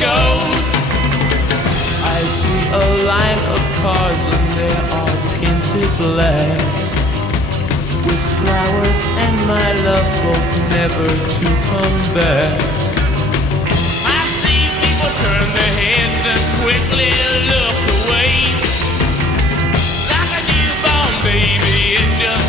goes. I see a line of cars and they're all painted black, with flowers and my love both never to come back. I see people turn their heads and quickly look away. Like a newborn baby, it just